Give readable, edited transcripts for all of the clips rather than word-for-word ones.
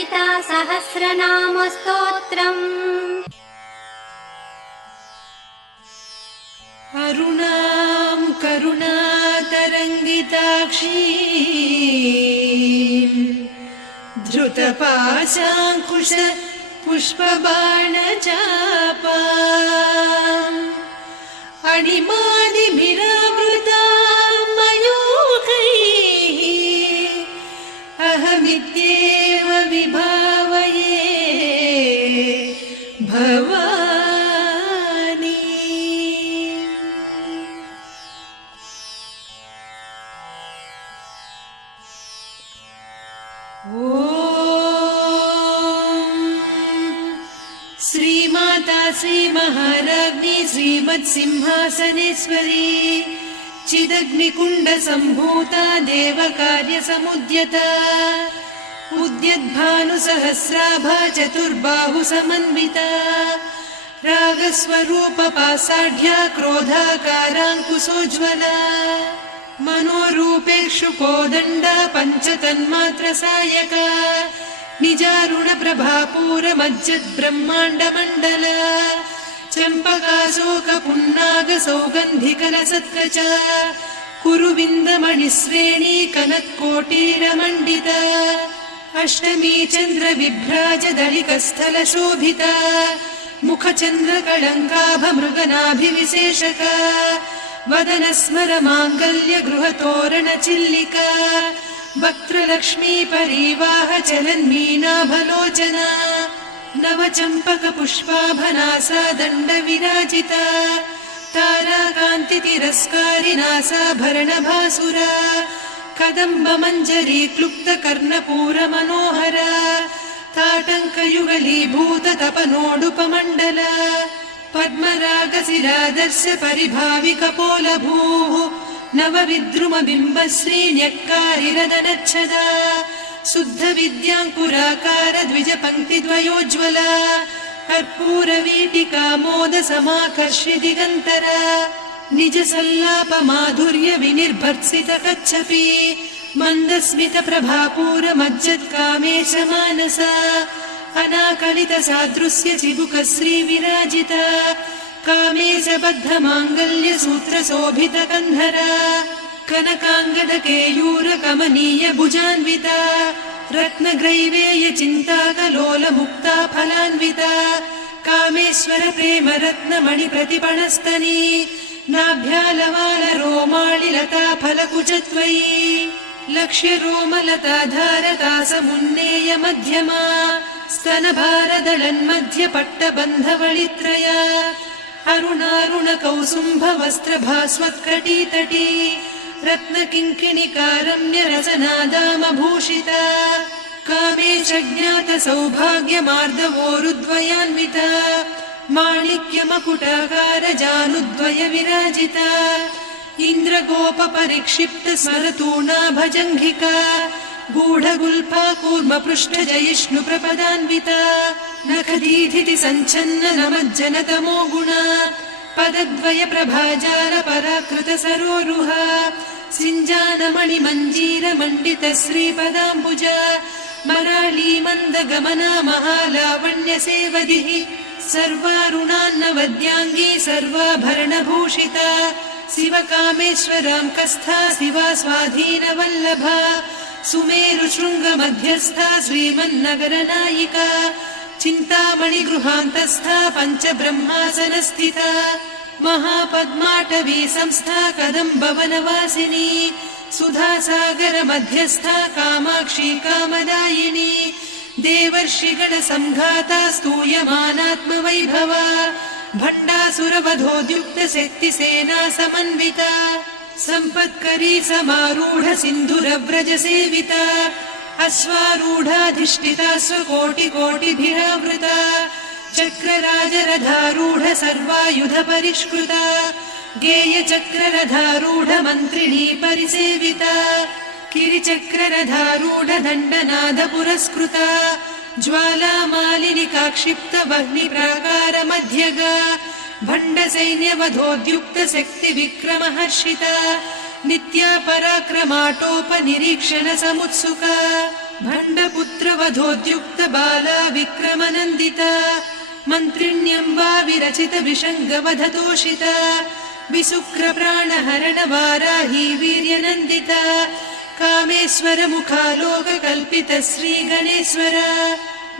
ललिता सहस्रनाम स्तोत्रम्। अरुणां करुणातरङ्गिताक्षीं धृतपाशाङ्कुश पुष्पबाणचापाम् अणिमादिभिरावृतां मयूखैः अहमित्येव विभावये भवानी। श्रीमाता श्रीमहाराज्ञी श्रीमत्सिंहासनेश्वरी चिदग्निकुण्डसम्भूता देवकार्यसमुद्यता उद्यद्भानुसहस्राभा चतुर्बाहुसमन्विता रागस्वरूपपासाढ्या क्रोधाकाराङ्कुशोज्ज्वला मनोरूपेक्षु कोदण्डा पञ्चतन्मात्रसायका निजारुणप्रभापूरमज्जद्ब्रह्माण्डमण्डल चम्पकाशोकपुन्नागसौगन्धिकलसत्कचा कुरुविन्दमणिश्रेणी कनत्कोटीरमण्डिता अष्टमी चन्द्रविभ्राजदलिकस्थलशोभिता मुखचन्द्रकळङ्काभमृगनाभिविशेषका वदनस्मरमाङ्गल्यगृहतोरणचिल्लिका वक्त्रलक्ष्मी परिवाह चलन्मीनाभलोचना नवचम्पकपुष्पाभनासा दण्डविराजिता ताराकान्तितिरस्कारिनासाभरणभासुरा कदम्बमञ्जरी क्लुप्तकर्णपूरमनोहरा ताटङ्कयुगलीभूततपनोडुपमण्डला पद्मरागशिरादर्श परिभाविकपोलभूः नवविद्रुमबिम्बश्रीन्यक्कारिरदनच्छदा शुद्धविद्याङ्कुराकार द्विजपङ्क्तिद्वयोज्ज्वला कर्पूरवीटिकामोदसमाकर्षि दिगन्तरा निजसल्लापमाधुर्यविनिर्भर्त्सितकच्छपि मन्दस्मितप्रभापूरमज्जत्कामेशमानसा अनाकलितसादृश्य चिबुकश्रीविराजिता कामेशबद्धमाङ्गल्यसूत्रशोभितकन्धरा कनकाङ्गदकेयूरकमनीयभुजान्विता रत्नग्रैवेयचिन्ताकलोलमुक्ता फलान्विता कामेश्वरप्रेमरत्नमणिप्रतिपणस्तनी नाभ्यालवालरोमालिलता फलकुचत्वयी लक्ष्यरोमलताधारकासमुन्नेय मध्यमा स्तनभारदलन्मध्यपट्टबन्धवळित्रया अरुणारुणकौसुम्भवस्त्रभास्वत्कटीतटी रत्नकिङ्किणिकारम्यरसनादामभूषिता कामेशज्ञातसौभाग्यमार्दवोरुद्वयान्विता माणिक्यमकुटाकारजानुद्वय विराजिता इन्द्रगोपपरिक्षिप्तस्मरतूणाभजङ्घिका गूढगुल्फा कूर्मपृष्ठजयिष्णुप्रपदान्विता नखदीधिति सञ्छन्ननमज्जनतमो गुणा पदद्वयप्रभाजालपराकृतसरोरुहा सिञ्जानमणिमञ्जीरमण्डितश्रीपदाम्बुजा मराळीमन्दगमना महालावण्यसेवधिः सर्वारुणान्नवद्याङ्गी सर्वाभरणभूषिता शिवकामेश्वराङ्कस्था शिवा स्वाधीनवल्लभा सुमेरुशृङ्गमध्यस्था श्रीमन्नगरनायिका चिन्तामणिगृहान्तस्था पञ्चब्रह्मासनस्थिता महापद्माटवी संस्था कदम्बवनवासिनी सुधासागरमध्यस्था कामाक्षी कामदायिनी देवर्षिगणसङ्घाता स्तूयमानात्मवैभवा भण्डासुरवधोद्युक्तशक्तिसेना समन्विता सम्पत्करी समारूढ सिन्धुरव्रजसेविता अश्वारूढाधिष्ठिता स्वकोटिकोटिभिरावृता चक्रराजरथारूढ सर्वायुधपरिष्कृता गेयचक्ररथारूढ मन्त्रिणी परिसेविता किरिचक्ररथारूढ दण्डनादपुरस्कृता ज्वालामालिनिकाक्षिप्त वह्निप्राकारमध्यगा भण्डसैन्यवधोद्युक्तशक्तिविक्रमहर्षिता नित्या पराक्रमाटोपनिरीक्षण समुत्सुका भण्डपुत्रवधोद्युक्त बाला विक्रमनन्दिता मन्त्रिण्यम्बा विरचित विषङ्गवधतोषिता विशुक्रप्राणहरण वाराही वीर्यनन्दिता कामेश्वर मुखालोककल्पित श्रीगणेश्वर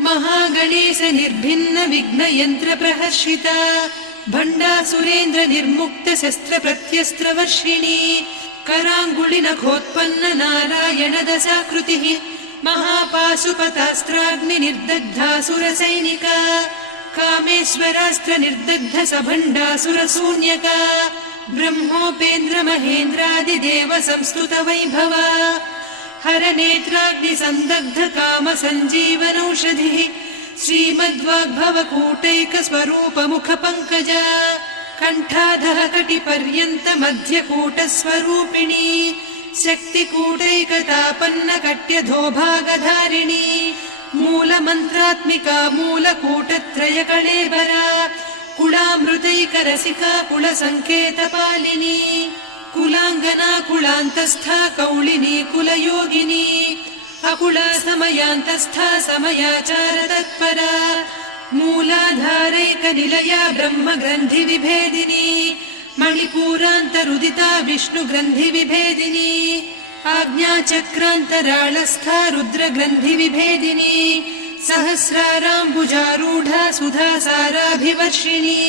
महागणेश निर्भिन्न विघ्नयन्त्र प्रहर्षिता भण्डासुरेन्द्र निर्मुक्त शस्त्र प्रत्यस्त्रवर्षिणी कराङ्गुलिनखोत्पन्न नारायण दशाकृतिः महापाशुपतास्त्राग्नि निर्दग्धासुरसैनिका कामेश्वरास्त्र निर्दग्ध सभण्डासुरशून्यका ब्रह्मोपेन्द्र महेन्द्रादिदेव संस्तुत वैभवा हरनेत्राग्नि सन्दग्ध काम सञ्जीवनौषधिः श्रीमद्वाग्भवकूटैक स्वरूप मुख पङ्कजा कण्ठाधः कटिपर्यन्त मध्यकूट स्वरूपिणी शक्तिकूटैकतापन्न कट्यधोभागधारिणी मूलमन्त्रात्मिका मूलकूटत्रय कळेबरा कुलामृतैकरसिका कुलसङ्केतपालिनी कुलाङ्गना कुलान्तस्था कौलिनी कुलयोगिनी अकुला समयान्तस्था समयाचार तत्परा मूलाधारैकनिलया ब्रह्मग्रन्थि विभेदिनी मणिपूरान्तरुदिता विष्णुग्रन्थि विभेदिनी आज्ञाचक्रान्तराळस्था रुद्रग्रन्थि विभेदिनी सहस्राराम्बुजारूढा सुधासाराभिवर्षिणी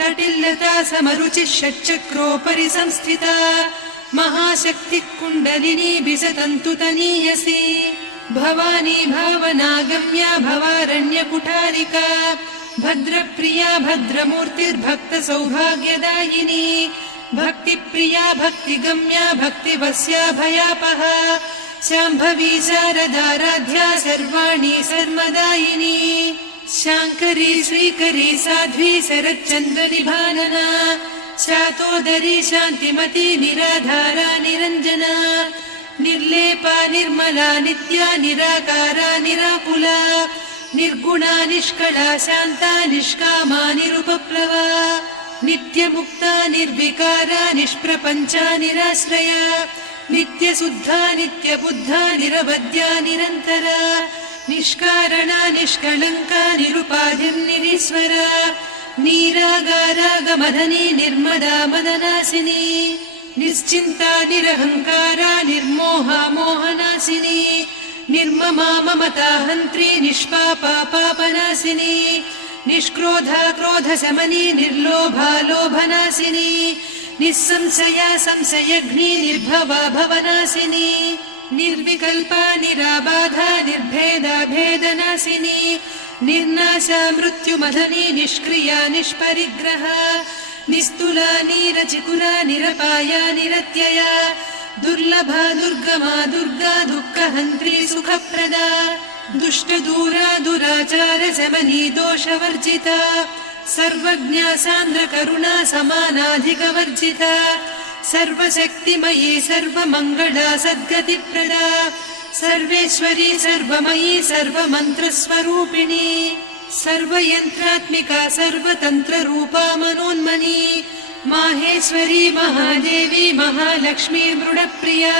तटिल्लता समरुचिः षट्चक्रोपरि संस्थिता महाशक्तिः कुण्डलिनी बिसतन्तु तनीयसी भवानी भावनागम्या भवारण्यकुठारिका भद्रप्रिया भद्रमूर्तिर्भक्त सौभाग्यदायिनी भक्तिप्रिया भक्तिगम्या भक्तिवस्या भयापहा शाम्भवी शारदाराध्या सर्वाणि सर्वदायिनी शाङ्करी श्रीकरी साध्वी शरच्चन्द्रनिभानना शातोदरी शान्तिमती निराधारा निरञ्जना निर्लेपा निर्मला नित्या निराकारा निराकुला निर्गुणा निष्कला शान्ता निष्कामा निरुपप्लवा नित्यमुक्ता निर्विकारा निष्प्रपञ्चा निराश्रया नित्यशुद्धा नित्यबुद्धा निरवद्या निरन्तरा निष्कारणा निष्कलङ्का निरुपाधिर्निरीश्वरा नीरागारागमधनी निर्मदा मदनासिनी निश्चिन्ता निरहङ्कारा निर्मोहा मोहनासिनी निर्ममा ममता हन्त्री निष्पापा पापनासिनी निष्क्रोधा क्रोधशमनी निर्लोभा लोभनासिनी निस्संशया संशयघ्नी निर्भवा भवनासिनी निर्विकल्पा निराबाधा निर्भेदा भेदनासिनी निर्नाशा मृत्युमधनी निष्क्रिया निष्परिग्रहा निस्तुला निरचिकुला निरपाया निरत्यया दुर्लभा दुर्गमा दुर्गा दुःखहन्त्री सुखप्रदा दुष्टदूरा दुराचार शमनी दोषवर्जिता सर्वज्ञा सान्द्र करुणा समानाधिकवर्जिता सर्वशक्तिमयी सर्वमङ्गला सद्गतिप्रदा सर्वेश्वरी सर्वमयी सर्वमन्त्रस्वरूपिणी सर्वयन्त्रात्मिका सर्वतन्त्ररूपा मनोन्मनी माहेश्वरी महादेवी महालक्ष्मी मृडप्रिया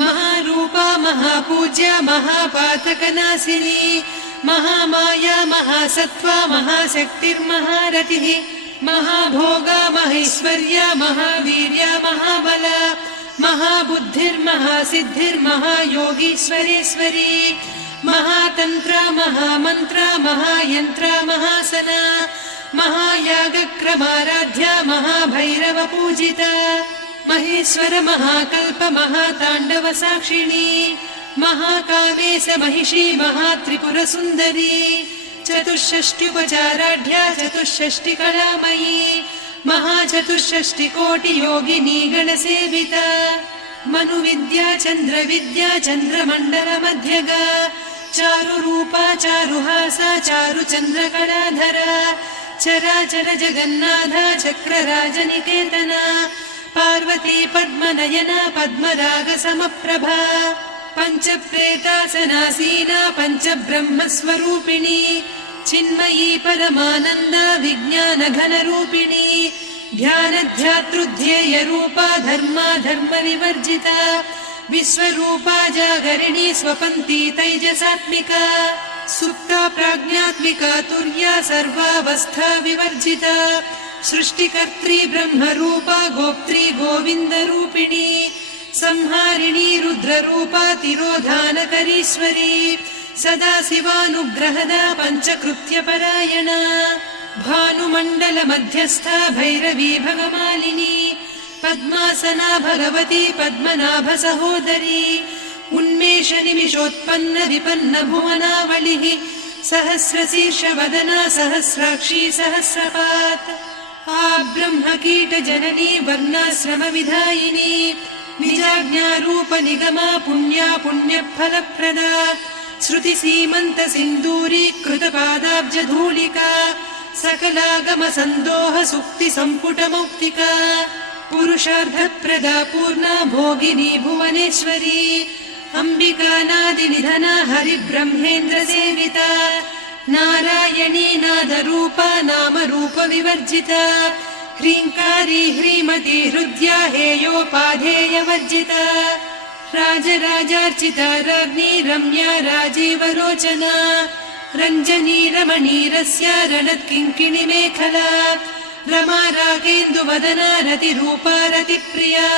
महारूपा महापूज्या महापातकनाशिनी महामाया महासत्त्वा महाशक्तिर्महारतिः महाभोगा महेश्वर्या महावीर्या महाबला महाबुद्धिर्महासिद्धिर्महायोगीश्वरेश्वरी महातन्त्रा महामन्त्रा महायन्त्रा महासना महायागक्रमाराध्या महाभैरवपूजिता महेश्वर महाकल्प महाताण्डव साक्षिणी महाकामेश महिषी महात्रिपुरसुन्दरी चतुष्षष्ट्युपचाराढ्या चतुष्षष्टिकलामयी महाचतुष्षष्टिकोटियोगिनी गणसेविता मनुविद्या चन्द्रविद्या चन्द्रमण्डलमध्यगा चारुरूपा चारुहासा चारुचन्द्रकलाधरा चराचर जगन्नाथा चक्रराजनिकेतना पार्वती पद्मनयना पद्मरागसमप्रभा पञ्चप्रेतासनासीना पञ्चब्रह्मस्वरूपिणी चिन्मयी परमानन्दा विज्ञानघनरूपिणी ध्यानध्यातृध्येयरूपा धर्मा धर्मविवर्जिता विश्वरूपा जागरिणी स्वपन्ती तैजसात्मिका सुप्ता प्राज्ञात्मिका तुर्या सर्वावस्था विवर्जिता सृष्टिकर्त्री ब्रह्मरूपा गोप्त्री गोविन्दरूपिणी संहारिणी रुद्ररूपा तिरोधानकरीश्वरी सदा शिवानुग्रहदा पञ्चकृत्यपरायणा भानुमण्डल मध्यस्था भैरवी भगमालिनी पद्मासना भगवती पद्मनाभ सहोदरी उन्मेष निमिषोत्पन्न विपन्न भुवनावलिः सहस्रशीर्ष वदना सहस्राक्षी सहस्रपात् ब्रह्मकीट जननी वर्णाश्रम विधायिनी निजाज्ञारूप निगमा पुण्या पुण्यफलप्रदा श्रुति सीमन्त सिन्दूरी कृत पादाब्ज धूलिका सकलागम सन्दोह सुक्ति सम्पुट मौक्तिका पुरुषार्थप्रदा पूर्णा भोगिनी भुवनेश्वरी अम्बिकानादिनिधना हरिब्रह्मेन्द्र सेविता नारायणी नादरूपा नामरूप विवर्जिता ह्रीङ्कारी ह्रीमती हृद्या हेयोपाधेयवर्जिता राजराजार्चिता राज्ञी रम्या राजीवलोचना रञ्जनी रमणीरस्या रणत्किङ्किणी मेखला रमा रागेन्दुवदना रतिरूपा रतिप्रिया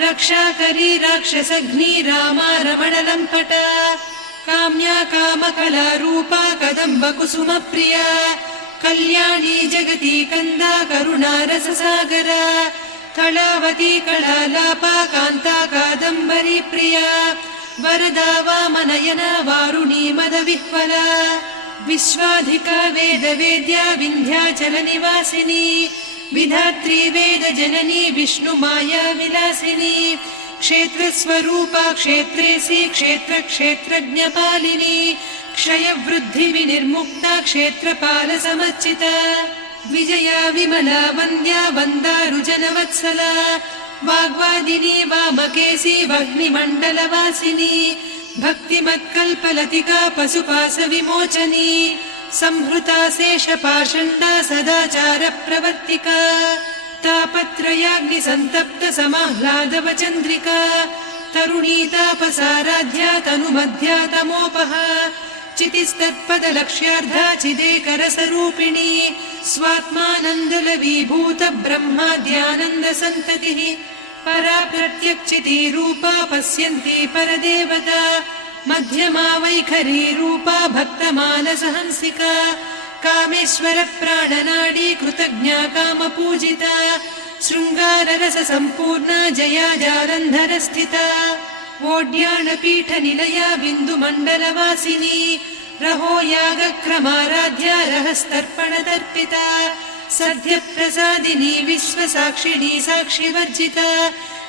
रक्षाकरी राक्षसघ्नी रामा रमणलम्पटा काम्या कामकला रूपा कदम्ब कुसुमप्रिया कल्याणी जगती कन्दा करुणा रससागरा कलावती कलालापा कान्ता कादम्बरी प्रिया वरदा वामनयना वारुणी मदविह्वला विश्वाधिका वेदवेद्या विन्ध्याचल निवासिनी विधात्री वेद जननी विष्णुमाया विलासिनी क्षेत्रस्वरूपा क्षेत्रेसी क्षेत्र क्षेत्रज्ञपालिनी क्षयवृद्धि विनिर्मुक्ता क्षेत्रपाल समर्चिता विजया विमला वन्द्या वन्दारुजनवत्सला वाग्वादिनी वामकेशी वह्निमण्डलवासिनी भक्तिमत्कल्पलतिका पशुपाश विमोचनी संहृता शेषपाषण्डा सदाचार प्रवर्तिका तापत्रयाग्नि सन्तप्त समाह्लादव चन्द्रिका तरुणी तापसाराध्या तनुमध्या तमोपहा चितिस्तत्पद लक्ष्यार्धा चिदेकरसरूपिणी स्वात्मानन्दलवीभूत ब्रह्माद्यानन्द सन्ततिः परा प्रत्यक्षिती रूपा पश्यन्ती परदेवता मध्यमा वैखरी रूपा भक्तमानसहंसिका कामेश्वर प्राणनाडी कृतज्ञा कामपूजिता शृङ्गाररस सम्पूर्णा जया जालन्धर स्थिता वोड्याणपीठ निलया बिन्दुमण्डलवासिनी रहो यागक्रमाराध्या रहस्तर्पण तर्पिता सद्यप्रसादिनी विश्वसाक्षिणी साक्षिवर्जिता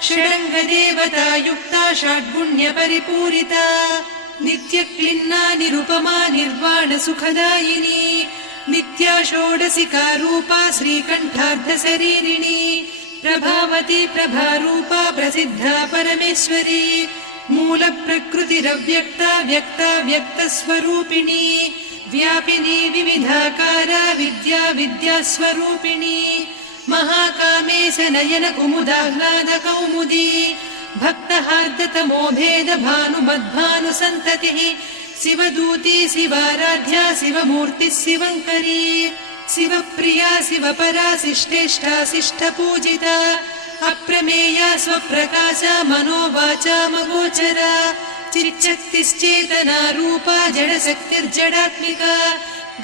षडङ्गदेवता युक्ता षड्गुण्य परिपूरिता नित्यक्लिन्ना निरुपमा निर्वाण सुखदायिनी नित्या षोडशिका रूपा श्रीकण्ठार्धशरीरिणी प्रभावती प्रभारूपा प्रसिद्धा परमेश्वरी मूल प्रकृतिरव्यक्ता व्यक्ता व्यक्तस्वरूपिणी व्यापिनी विविधाकारा विद्या विद्यास्वरूपिणी महाकामेश नयन कुमुदाह्लाद कौमुदी भक्तहार्दतमो भेद भानुमद्भानु सन्ततिः शिवदूती शिवाराध्या शिवमूर्तिः शिवङ्करी शिवप्रिया शिवपरा शिष्टेष्ठा शिष्टपूजिता अप्रमेया स्वप्रकाशा मनोवाचामगोचरा चिच्चक्तिश्चेतना रूपा जडशक्तिर्जडात्मिका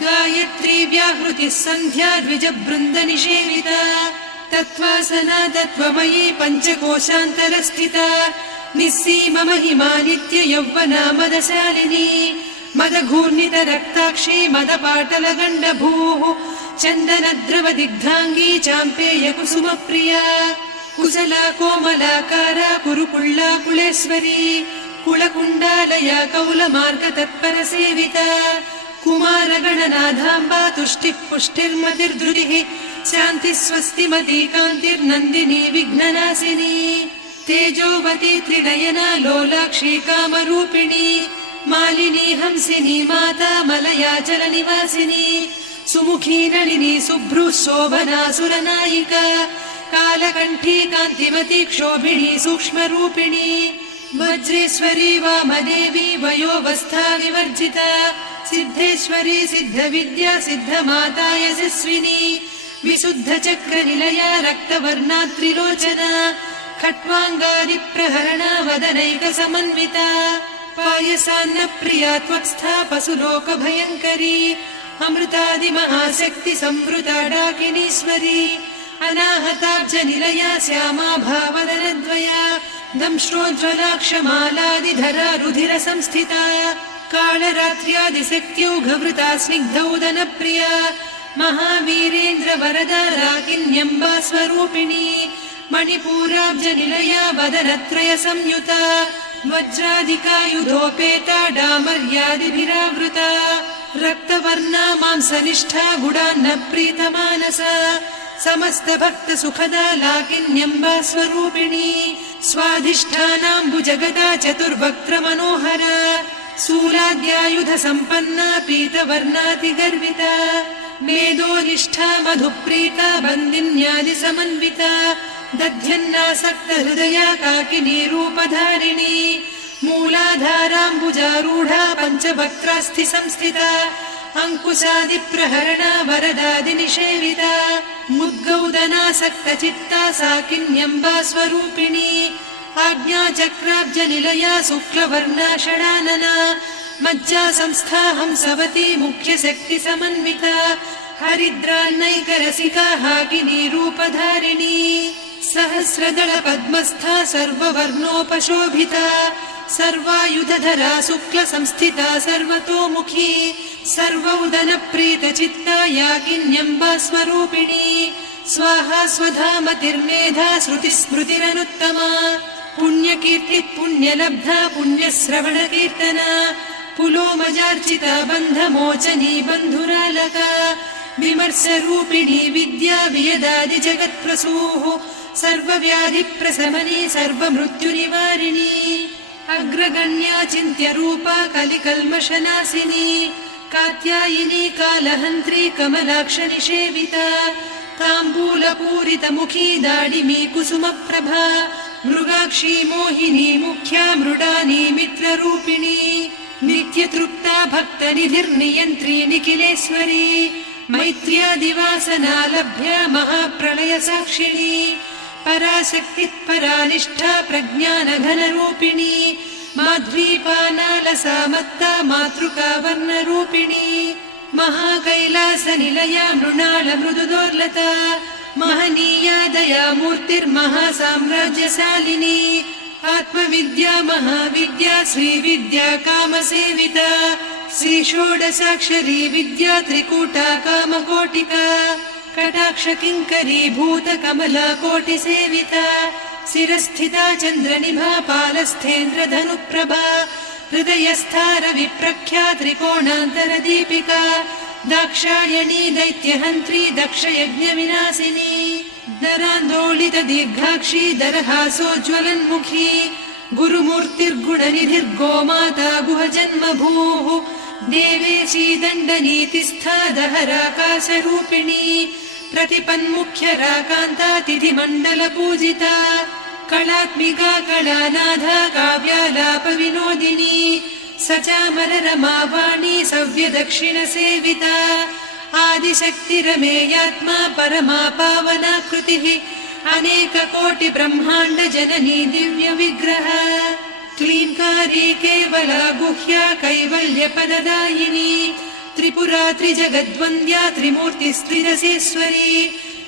गायत्री व्याहृतिः सन्ध्या द्विजबृन्द निषेविता तत्त्वासना तत्त्वमयी पञ्चकोशान्तरस्थिता निस्सीम महिमा नित्य यौवना मदशालिनी मदघूर्णित रक्ताक्षी मदपाटलगण्डभूः चन्दनद्रव दिग्धाङ्गी चाम्पेय कुसुमप्रिया कुशला कोमलाकारा कुरुकुळ्ळा कुलेश्वरी कुलकुण्डालया कौलमार्ग तत्परसेविता कुमारगणनाथाम्बा तुष्टिः पुष्टिर्मतिर्धृतिः शान्तिः स्वस्तिमती कान्तिर्नन्दिनी विघ्ननाशिनी तेजोवती त्रिनयना लोलाक्षी कामरूपिणी मालिनी हंसिनी माता मलयाचल निवासिनी सुमुखी नलिनी शुभ्रुः शोभना सुरनायिका कालकण्ठी कान्तिमती क्षोभिणी सूक्ष्मरूपिणी वज्रेश्वरी वामदेवी वयोवस्था विवर्जिता सिद्धेश्वरी सिद्धविद्या सिद्धमाता यशस्विनी विशुद्धचक्रनिलया रक्तवर्णा त्रिलोचना खट्वाङ्गादिप्रहरणा वदनैकसमन्विता पायसान्नप्रिया त्वक्स्था पशुलोकभयङ्करी अमृतादिमहाशक्ति संवृता डाकिनीश्वरी अनाहताब्जनिलया श्यामा भावदनद्वया दंष्ट्रोज्ज्वलाक्षमालादिधरा रुधिरसंस्थिता कालरात्र्यादिशक्त्यौघवृता स्निग्धौदनप्रिया महावीरेन्द्रवरदा राकिन्यम्बा स्वरूपिणी मणिपूराब्जनिलया वदनत्रयसंयुता वज्रादिकायुधोपेता डामर्यादिभिरावृता रक्तवर्णा मांसनिष्ठा गुडान्नप्रीतमानसा समस्तभक्तसुखदा लाकिन्यम्बा स्वरूपिणी स्वाधिष्ठानाम्बुजगदा चतुर्वक्त्रमनोहरा शूलाद्यायुधसम्पन्ना पीतवर्णातिगर्विता मेदोनिष्ठा मधुप्रीता बन्दिन्यादिसमन्विता दध्यन्नासक्तहृदया काकिनीरूपधारिणी मूलाधाराम्बुजारूढा पञ्चवक्त्रास्थिसंस्थिता अङ्कुशादिप्रहरणा वरदादिनिषेविता मुद्गौदनासक्तचित्ता साकिन्यम्बा स्वरूपिणी आज्ञाचक्राब्जनिलया शुक्लवर्णा षडानना मज्जा संस्था हंसवती मुख्यशक्तिसमन्विता हरिद्रान्नैकरसिका हाकिनीरूपधारिणी सहस्रदलपद्मस्था सर्ववर्णोपशोभिता सर्वायुधधरा शुक्लसंस्थिता सर्वतोमुखी सर्वौदनप्रीतचित्ता याकिन्यम्बा स्वरूपिणी स्वाहा स्वधामतिर्मेधा श्रुतिस्मृतिरनुत्तमा पुण्यकीर्तिः पुण्यलब्धा पुण्यश्रवणकीर्तना पुलोमजार्चिता बन्धमोचनी बन्धुरालका विमर्शरूपिणी विद्या वियदादिजगत्प्रसूः सर्वव्याधिप्रशमनी सर्वमृत्युनिवारिणी अग्रगण्या चिन्त्यरूपा कलिकल्मषनाशिनी कात्यायिनी कालहन्त्री कमलाक्षनिषेविता ताम्बूलपूरितमुखी दाडिमी कुसुमप्रभा मृगाक्षी मोहिनी मुख्या मृडानी मित्ररूपिणी नित्यतृप्ता भक्तनिधिर्नियन्त्री निखिलेश्वरी मैत्र्यादिवासना लभ्या महाप्रलयसाक्षिणी पराशक्तिः परानिष्ठा प्रज्ञानघनरूपिणी माध्वीपानालसा मत्ता मातृका वर्णरूपिणी महाकैलासनिलया मृणालमृदुदोर्लता महनीया दया मूर्तिर्महासाम्राज्यशालिनी आत्मविद्या महाविद्या श्रीविद्या कामसेविता श्रीषोडशाक्षरी विद्या त्रिकूटा कामकोटिका कटाक्षकिङ्करी भूतकमला कोटिसेविता शिरस्थिता चन्द्रनिभा पालस्थेन्द्रधनुप्रभा हृदयस्था रविप्रख्या त्रिकोणान्तरदीपिका दाक्षायणी दैत्यहन्त्री दक्षयज्ञविनाशिनी दरान्दोलितदीर्घाक्षी दरहासोज्ज्वलन्मुखी गुरुमूर्तिर्गुणनिधिर्गोमाता गुहजन्मभूः देवेशी दण्डनीतिस्था दहराकाशरूपिणी प्रतिपन्मुख्यराकान्ता तिथिमण्डलपूजिता कलात्मिका कलानाथा काव्यालापविनोदिनी सचामररमावाणी सव्यदक्षिणसेविता आदिशक्तिरमेयात्मा परमा पावनाकृतिः अनेककोटिब्रह्माण्डजननी दिव्यविग्रह क्लीङ्कारी केवला गुह्या कैवल्यपददायिनी त्रिपुरा त्रिजगद्वन्द्या त्रिमूर्तिस्त्रिदशेश्वरी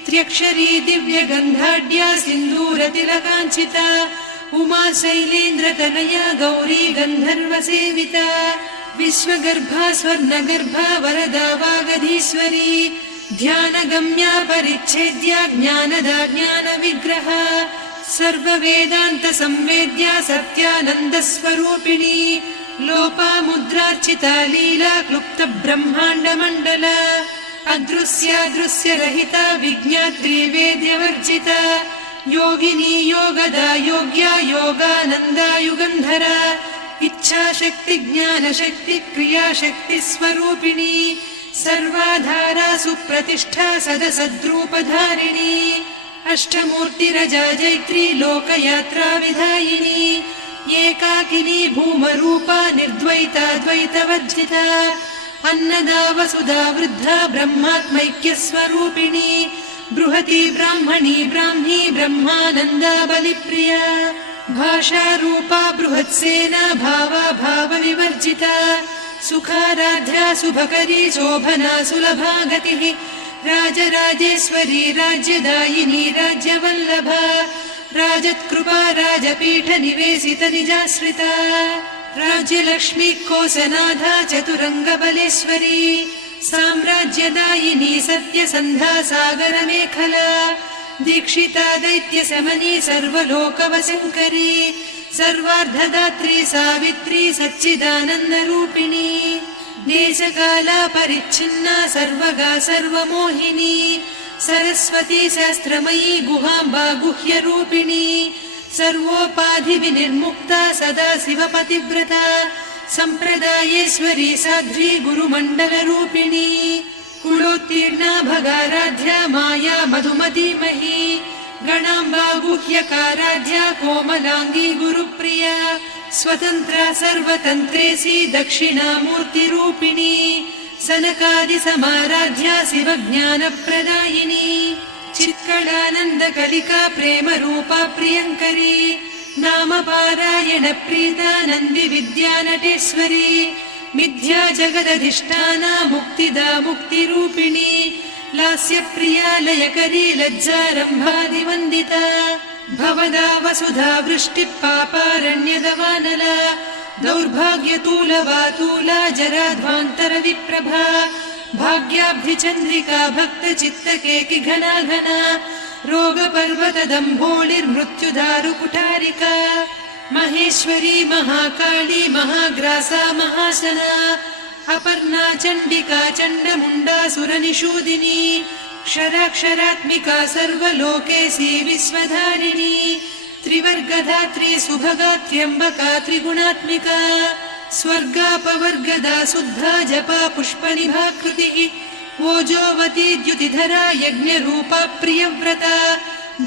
त्र्यक्षरी दिव्यगन्धाढ्या सिन्दूरतिलकाञ्चिता उमा शैलेन्द्रतनया गौरी गन्धर्वसेविता विश्वगर्भा स्वर्णगर्भा वरदा वागधीश्वरी ध्यानगम्या परिच्छेद्या ज्ञानदा ज्ञानविग्रहा सर्ववेदान्तसंवेद्या सत्यानन्दस्वरूपिणी लोपामुद्रार्चिता लीला क्लुप्तब्रह्माण्डमण्डला अदृश्यादृश्यरहिता विज्ञात्री वेद्यवर्जिता योगिनी योगदा योग्या योगानन्दा युगन्धरा इच्छाशक्ति ज्ञानशक्ति क्रियाशक्ति स्वरूपिणी सर्वाधारा सुप्रतिष्ठा सदसद्रूपधारिणी अष्टमूर्तिरजा जैत्री लोकयात्रा विधायिनी एकाकिनी भूमरूपा निर्द्वैताद्वैतवर्जिता अन्नदा वसुधा वृद्धा ब्रह्मात्मैक्यस्वरूपिणी बृहती ब्राह्मणी ब्राह्मी ब्रह्मानन्दा बलिप्रिया भाषारूपा बृहत्सेना भावा भावविवर्जिता सुखाराध्या शुभकरी शोभना सुलभा गतिः राजराजेश्वरी राज्यदायिनी राज्यवल्लभा राजत्कृपा राजपीठ निवेशित निजाश्रिता राज्यलक्ष्मी कोसनाधा चतुरङ्गबलेश्वरी साम्राज्यदायिनी सत्यसन्धा सागरमेखला दीक्षिता दैत्यशमनी सर्वलोकवशङ्करी सर्वार्धदात्री सावित्री सच्चिदानन्दरूपिणी देशकाला परिच्छिन्ना सर्वगा सर्वमोहिनी सरस्वती शास्त्रमयी गुहाम्बा गुह्यरूपिणी सर्वोपाधिविनिर्मुक्ता सदा शिवपतिव्रता सम्प्रदायेश्वरी साध्वी गुरुमण्डलरूपिणी कुलोत्तीर्णा भगाराध्या माया मधुमतीमही गणाम्बा गुह्यकाराध्या कोमलाङ्गी गुरुप्रिया स्वतन्त्रा सर्वतन्त्रेसी दक्षिणामूर्तिरूपिणी सनकादिसमाराध्या शिवज्ञानप्रदायिनी चित्कलानन्दकलिका प्रेमरूपा प्रियङ्करी नामपारायणप्रीता नन्दिविद्यानटेश्वरी मिथ्या जगदधिष्ठाना मुक्तिदा मुक्तिरूपिणी लास्यप्रिया लयकरी लज्जारम्भादिवन्दिता भवदा वसुधा वृष्टिः पापारण्यदवानला दौर्भाग्यतूलवातूला जराध्वान्तरविप्रभा भाग्याब्धिचन्द्रिका भक्तचित्तकेकि घना घना रोगपर्वतदम्भोळिर्मृत्युदारुकुठारिका महेश्वरी महाकाली महाग्रासा महाशना अपर्णा चण्डिका चण्डमुण्डा सुरनिषूदिनी क्षराक्षरात्मिका सर्वलोकेशी विश्वधारिणी त्रिवर्गधात्री सुभगा त्र्यम्बका त्रिगुणात्मिका स्वर्गापवर्गदा शुद्धा जपा पुष्पनिभाकृतिः ओजोवती द्युतिधरा यज्ञरूपा प्रियव्रता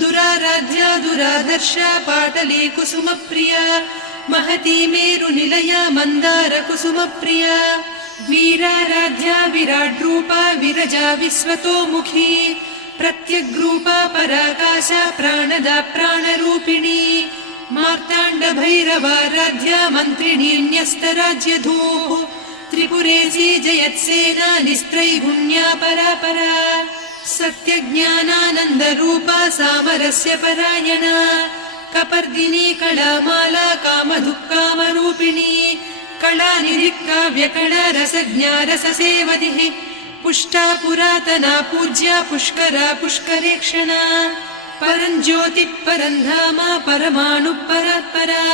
दुराराध्या दुरादर्शा पाटली कुसुमप्रिया महती मेरुनिलया मन्दार कुसुमप्रिया वीराराध्या विराड्रूपा विरजा विश्वतोमुखी प्रत्यग्रूपा पराकाशा प्राणदा प्राणरूपिणी मार्ताण्डभैरवाराध्या मन्त्रिणी न्यस्तराज्यधूः त्रिपुरेशी जयत्सेना निस्त्रैगुण्या परापरा सत्यज्ञानानन्दरूपा सामरस्य परायणा कपर्दिनी कलामाला कामधुक्कामरूपिणी कलानिधिकाव्यकला रसज्ञा रससेवदिः पुष्टा पुरातना पूज्या पुष्करा पुष्करेक्षणा परञ्ज्योतिः परन्धामा परमाणुः परात्परा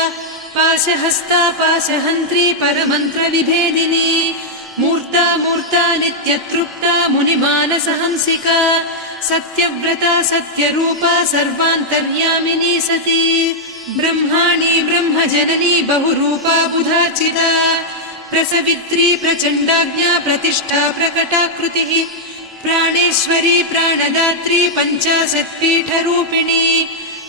पाशहस्ता पाशहन्त्री परमन्त्रविभेदिनी मूर्ता मूर्ता नित्यतृप्ता मुनिमानसहंसिका सत्यव्रता सत्यरूपा सर्वान्तर्यामिनी सती ब्रह्माणी ब्रह्मजननी बहुरूपा बुधार्चिता प्रसवित्री प्रचण्डाज्ञा प्रतिष्ठा प्रकटाकृतिः प्राणेश्वरी प्राणदात्री पञ्चाशत्पीठरूपिणी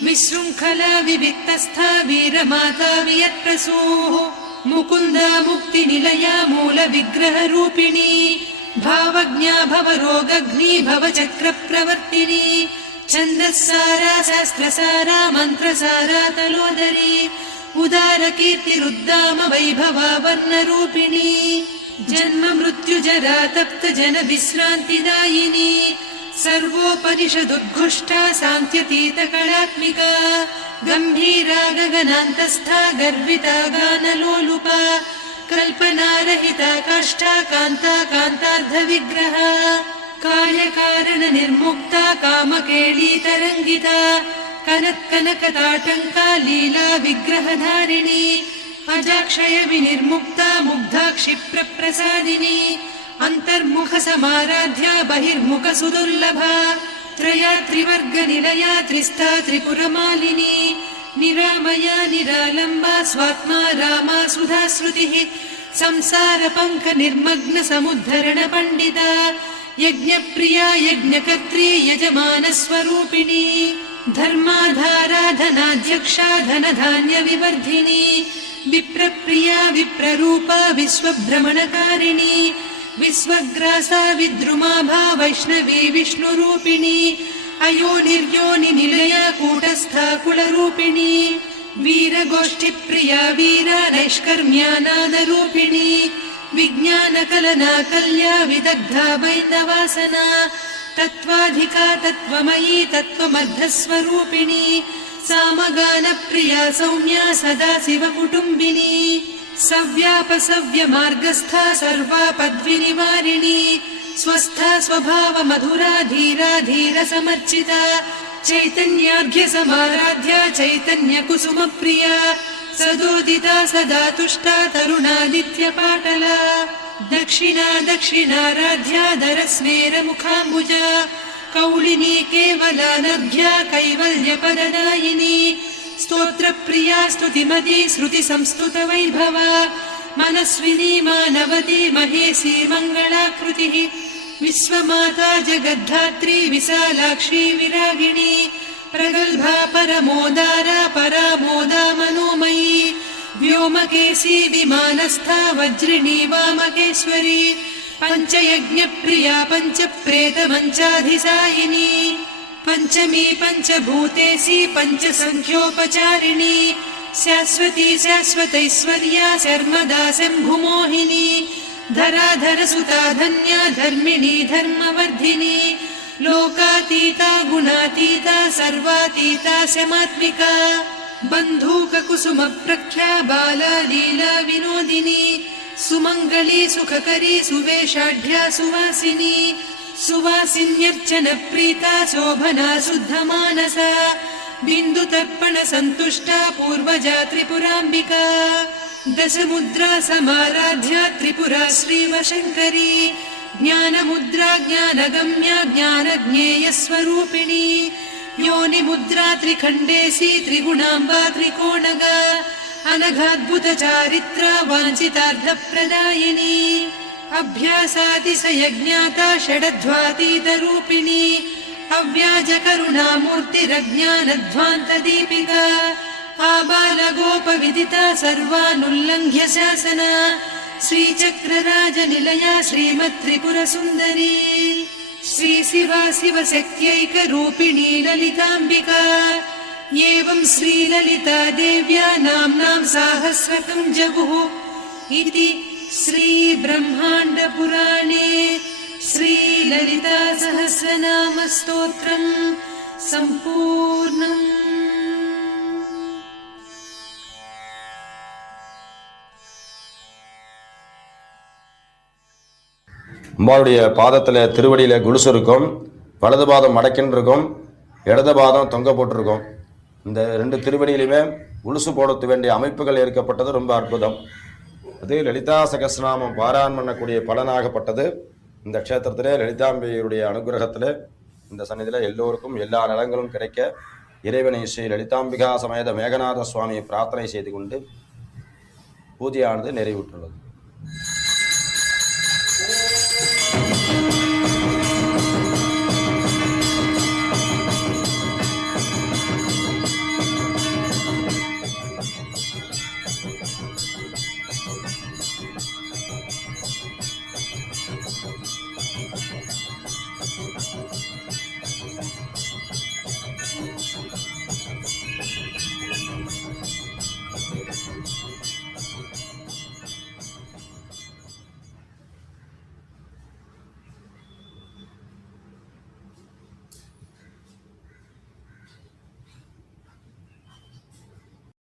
विशृङ्खला विविक्तस्था वीरमाता वियत्प्रसूः मुकुन्दा मुक्तिनिलया मूलविग्रहरूपिणी भावज्ञा भवरोगघ्नी भवचक्रप्रवर्तिनी छन्दस्सारा शास्त्रसारा मन्त्रसारा तलोदरी उदारकीर्तिरुद्दाम वैभवा वर्णरूपिणी जन्म मृत्युजरा तप्त जन विश्रान्तिदायिनी सर्वोपनिषदुद्घुष्टा सान्त्यतीतकलात्मिका गम्भीरा गगनान्तस्था गर्विता गानलोलुपा कल्पनारहिता काष्ठा कान्ता कान्तार्धविग्रहा कार्यकारण निर्मुक्ता कामकेली तरङ्गिता कनत्कनकताटङ्का लीला विग्रहधारिणी अजाक्षय विनिर्मुक्ता मुग्धा क्षिप्रप्रसादिनी अन्तर्मुख समाराध्या बहिर्मुख सुदुर्लभा त्रया त्रिवर्गनिलया त्रिस्था त्रिपुरमालिनी निरामया निरालम्बा स्वात्मा रामा सुधाश्रुतिः संसारपङ्क निर्मग्न समुद्धरण पण्डिता यज्ञप्रिया यज्ञकर्त्री यजमानस्वरूपिणी धर्माधाराधनाध्यक्षा धनधान्यविवर्धिनी विप्रप्रिया विप्ररूपा विश्वभ्रमणकारिणी विश्वग्रासा विद्रुमाभा वैष्णवी विष्णुरूपिणी अयोनिर्योनि निलया कूटस्था कुलरूपिणी वीरगोष्ठिप्रिया वीरा नैष्कर्म्यानादरूपिणी विज्ञानकलना कल्या विदग्धा बैन्दवासना तत्त्वाधिका तत्त्वमयी तत्त्वमर्धस्वरूपिणी सामगानप्रिया सौम्या सदा शिवकुटुम्बिनी सव्यापसव्यमार्गस्था सर्वापद्विनिवारिणी स्वस्था स्वभावमधुरा धीरा धीरसमर्चिता चैतन्यार्घ्यसमाराध्या चैतन्यकुसुमप्रिया सदोदिता सदा तुष्टा तरुणादित्यपाटला दक्षिणा दक्षिणाराध्या दरस्मेरमुखाम्बुजा कौलिनी केवलानभ्या कैवल्यपददायिनी स्तोत्रप्रिया स्तुतिमती श्रुतिसंस्तुतवैभवा मनस्विनी मानवती महेशी मङ्गलाकृतिः विश्वमाता जगद्धात्री विशालाक्षी विरागिणी प्रगल्भा परमोदारा परामोदा मनोमयी व्योमकेशी विमानस्था वज्रिणी वामकेश्वरी पञ्चयज्ञप्रिया पञ्चप्रेतमञ्चाधिसायिनी पञ्चमी पञ्चभूतेशी पञ्चसङ्ख्योपचारिणी शाश्वती शाश्वतैश्वर्या शर्मदा शम्भुमोहिनी धराधरसुता धन्या धर्मिणी धर्मवर्धिनी लोकातीता गुणातीता सर्वातीता शमात्मिका बन्धूककुसुमप्रख्या बाला लीला विनोदिनी सुमङ्गली सुखकरी सुवेशाढ्या सुवासिनी सुवासिन्यर्चनप्रीता शोभना शुद्धमानसा बिन्दुतर्पणसन्तुष्टा पूर्वजा त्रिपुराम्बिका दशमुद्रा समाराध्या त्रिपुरा श्रीवशङ्करी ज्ञानमुद्रा ज्ञानगम्या ज्ञानज्ञेयस्वरूपिणी योनिमुद्रा त्रिखण्डेशी त्रिगुणाम्बा त्रिकोणगा अनघाद्भुतचारित्रा वाञ्छितार्थप्रदायिनी अभ्यासातिशयज्ञाता षडध्वातीतरूपिणी अव्याजकरुणामूर्तिरज्ञानध्वान्तदीपिका आबालगोपविदिता सर्वानुल्लङ्घ्य शासना श्रीचक्रराजनिलया श्रीमत्त्रिपुरसुन्दरी श्रीशिवा शिवशक्त्यैकरूपिणी ललिताम्बिका एवं श्रीललिता देव्या नाम्नां साहस्रकं जगुः इति श्रीब्रह्माण्डपुराणे श्रीललिता सहस्रनामस्तोत्रम् सम्पूर्णम्। அம்பாளுடைய பாதத்தில் திருவடியில் குலுசு இருக்கும், வலது பாதம் மடக்கின்னு இருக்கும், இடது பாதம் தொங்க போட்டிருக்கும். இந்த ரெண்டு திருவடியிலுமே குலுசு போட வேண்டிய அமைப்புகள் ஏற்கப்பட்டது ரொம்ப அற்புதம். அது லலிதா சகஸ்ரநாமம் பாராயணம் பண்ணக்கூடிய பலனாகப்பட்டது. இந்த க்ஷேத்திரத்திலே லலிதாம்பிகையுடைய அனுகிரகத்தில் இந்த சன்னிதியில் எல்லோருக்கும் எல்லா நலங்களும் கிடைக்க இறைவனை ஸ்ரீ லலிதாம்பிகா சமேத மேகநாத சுவாமியை பிரார்த்தனை செய்து கொண்டு பூஜையானது நிறைவுற்றுள்ளது.